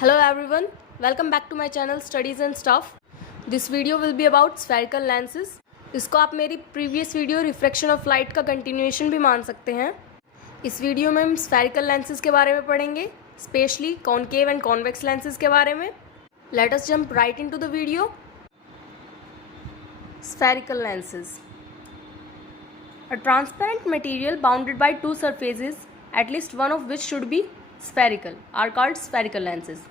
Hello everyone, welcome back to my channel Studies and Stuff. This video will be about spherical lenses. इसको आप मेरी previous video refraction of light का continuation भी मान सकते हैं. इस वीडियो में हम स्फेरिकल लेंसेज के बारे में पढ़ेंगे, specially concave and convex lenses के बारे में. Let us jump right into the video. Spherical lenses. A transparent material bounded by two surfaces, at least one of which should be spherical, are called spherical lenses.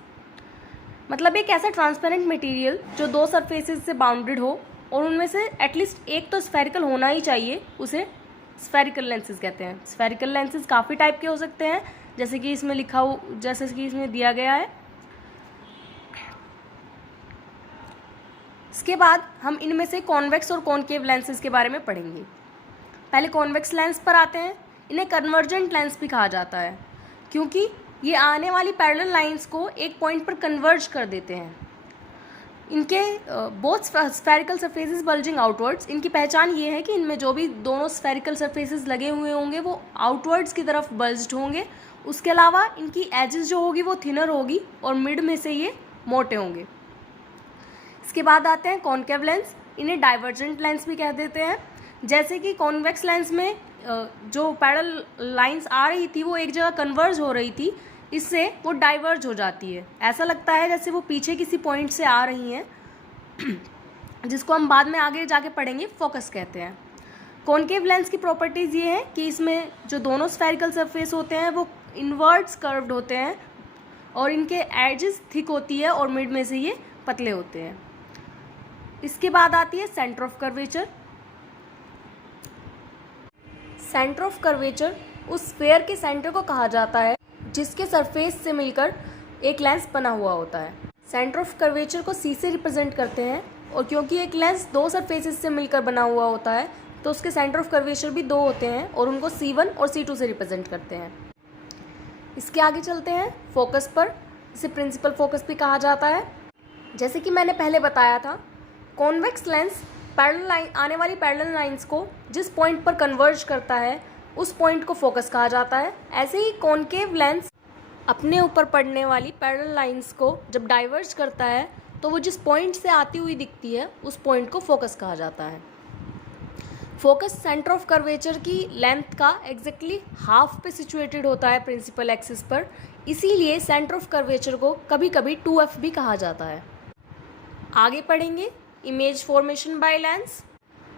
मतलब एक ऐसा transparent material जो दो surfaces से bounded हो और उनमें से एटलीस्ट एक तो स्फेरिकल होना ही चाहिए, उसे स्फेरिकल लेंसेज कहते हैं. स्फेरिकल लेंसेज काफ़ी टाइप के हो सकते हैं, जैसे कि इसमें लिखा हो, जैसे कि इसमें दिया गया है. इसके बाद हम इनमें से कॉन्वेक्स और कॉनकेव लेंसेज के बारे में पढ़ेंगे. पहले कॉन्वेक्स लेंस पर आते हैं. इन्हें कन्वर्जेंट लेंस भी कहा जाता है क्योंकि ये आने वाली पैरेलल लाइंस को एक पॉइंट पर कन्वर्ज कर देते हैं. इनके both spherical surfaces bulging outwards. इनकी पहचान ये है कि इनमें जो भी दोनों स्फेरिकल सरफेसेस लगे हुए होंगे वो आउटवर्ड्स की तरफ बल्ज्ड होंगे. उसके अलावा इनकी एजेस जो होगी वो थिनर होगी और मिड में से ये मोटे होंगे. इसके बाद आते हैं कॉनकेव लेंस. इन्हें डाइवर्जेंट लेंस भी कह देते हैं. जैसे कि कॉन्वेक्स लेंस में जो पैरेलल लाइंस आ रही थी वो एक जगह कन्वर्ज हो रही थी, इससे वो डाइवर्ज हो जाती है. ऐसा लगता है जैसे वो पीछे किसी पॉइंट से आ रही हैं, जिसको हम बाद में आगे जाके पढ़ेंगे, फोकस कहते हैं. कॉनकेव लेंस की प्रॉपर्टीज़ ये हैं कि इसमें जो दोनों स्फेरिकल सरफेस होते हैं वो इनवर्ट्स कर्व्ड होते हैं और इनके एजेस थिक होती है और मिड में से ये पतले होते हैं. इसके बाद आती है centre of curvature. Centre of curvature उस स्फेयर के सेंटर को कहा जाता है जिसके सरफेस से मिलकर एक लेंस बना हुआ होता है. सेंटर ऑफ कर्वेचर को सी से रिप्रेजेंट करते हैं और क्योंकि एक लेंस दो सरफेसेस से मिलकर बना हुआ होता है तो उसके सेंटर ऑफ कर्वेचर भी दो होते हैं और उनको C1 और C2 से रिप्रेजेंट करते हैं. इसके आगे चलते हैं फोकस पर. इसे प्रिंसिपल फोकस भी कहा जाता है. जैसे कि मैंने पहले बताया था, कॉन्वेक्स लेंस आने वाली पैरेलल लाइंस को जिस पॉइंट पर कन्वर्ज करता है उस पॉइंट को फोकस कहा जाता है. ऐसे ही कॉनकेव लेंस अपने ऊपर पड़ने वाली पैरेलल लाइंस को जब डाइवर्ज करता है तो वो जिस पॉइंट से आती हुई दिखती है उस पॉइंट को फोकस कहा जाता है. फोकस सेंटर ऑफ कर्वेचर की लेंथ का एग्जैक्टली हाफ पे सिचुएटेड होता है प्रिंसिपल एक्सिस पर. इसीलिए सेंटर ऑफ कर्वेचर को कभी कभी 2F भी कहा जाता है. आगे पढ़ेंगे इमेज फॉर्मेशन बाय लेंस.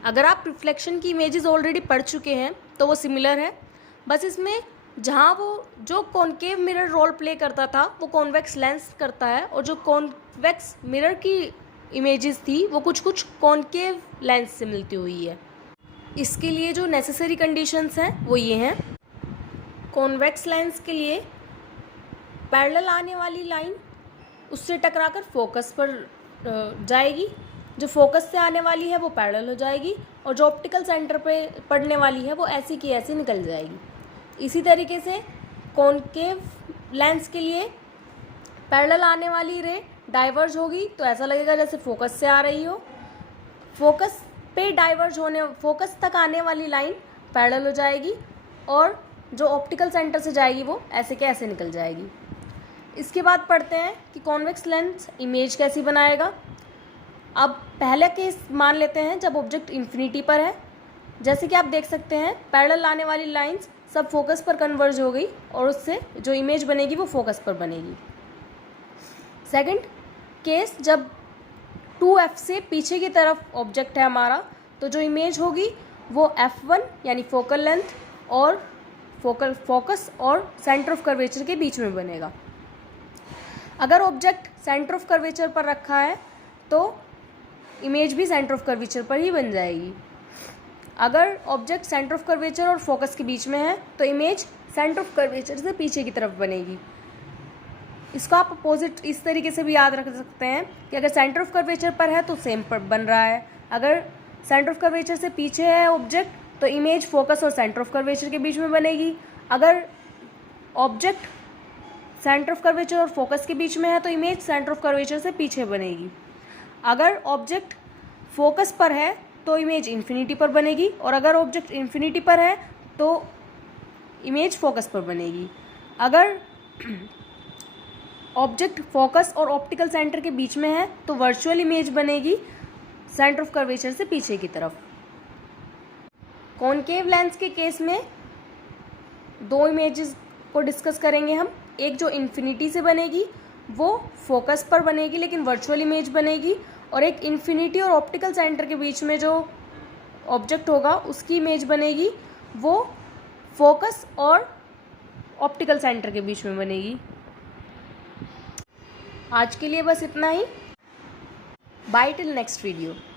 अगर आप रिफ्लेक्शन की इमेजेस ऑलरेडी पढ़ चुके हैं तो वो सिमिलर है, बस इसमें जहाँ वो जो कॉनकेव मिरर रोल प्ले करता था वो कॉन्वेक्स लेंस करता है और जो कॉन्वेक्स मिरर की इमेजेस थी वो कुछ कुछ कॉनकेव लेंस से मिलती हुई है. इसके लिए जो नेसेसरी कंडीशंस हैं वो ये हैं. कॉन्वेक्स लेंस के लिए पैरेलल आने वाली लाइन उससे टकराकर फोकस पर जाएगी. जो फोकस से आने वाली है वो पैरेलल हो जाएगी और जो ऑप्टिकल सेंटर पे पड़ने वाली है वो ऐसी की ऐसी निकल जाएगी. इसी तरीके से कॉनकेव लेंस के लिए पैरेलल आने वाली रे डाइवर्ज होगी तो ऐसा लगेगा जैसे फोकस से आ रही हो. फोकस पे डाइवर्ज होने फोकस तक आने वाली लाइन पैरेलल हो जाएगी और जो ऑप्टिकल सेंटर से जाएगी वो ऐसे के ऐसे निकल जाएगी. इसके बाद पढ़ते हैं कि कॉन्वेक्स लेंस इमेज कैसी बनाएगा. अब पहले केस मान लेते हैं जब ऑब्जेक्ट इन्फिनिटी पर है. जैसे कि आप देख सकते हैं पैरेलल आने वाली लाइंस सब फोकस पर कन्वर्ज हो गई और उससे जो इमेज बनेगी वो फोकस पर बनेगी. सेकंड केस जब 2F से पीछे की तरफ ऑब्जेक्ट है हमारा तो जो इमेज होगी वो F1 यानी फोकल लेंथ और फोकस और सेंटर ऑफ कर्वेचर के बीच में बनेगा. अगर ऑब्जेक्ट सेंटर ऑफ कर्वेचर पर रखा है तो इमेज भी सेंटर ऑफ कर्वेचर पर ही बन जाएगी. अगर ऑब्जेक्ट सेंटर ऑफ कर्वेचर और फोकस के बीच में है तो इमेज सेंटर ऑफ कर्वेचर से पीछे की तरफ बनेगी. इसको आप अपोजिट इस तरीके से भी याद रख सकते हैं कि अगर सेंटर ऑफ कर्वेचर पर है तो सेम पर बन रहा है. अगर सेंटर ऑफ कर्वेचर से पीछे है ऑब्जेक्ट तो इमेज फोकस और सेंटर ऑफ कर्वेचर के बीच में बनेगी. अगर ऑब्जेक्ट सेंटर ऑफ कर्वेचर और फोकस के बीच में है तो इमेज सेंटर ऑफ कर्वेचर से पीछे बनेगी. अगर ऑब्जेक्ट फोकस पर है तो इमेज इन्फिनिटी पर बनेगी और अगर ऑब्जेक्ट इन्फिनिटी पर है तो इमेज फोकस पर बनेगी. अगर ऑब्जेक्ट फोकस और ऑप्टिकल सेंटर के बीच में है तो वर्चुअल इमेज बनेगी सेंटर ऑफ कर्वेचर से पीछे की तरफ। कॉनकेव लेंस के केस में दो इमेजेस को डिस्कस करेंगे हम। एक जो इन्फिनिटी से बनेगी वो फोकस पर बनेगी लेकिन वर्चुअल इमेज बनेगी, और एक इन्फिनिटी और ऑप्टिकल सेंटर के बीच में जो ऑब्जेक्ट होगा उसकी इमेज बनेगी वो फोकस और ऑप्टिकल सेंटर के बीच में बनेगी। आज के लिए बस इतना ही। Bye till next video.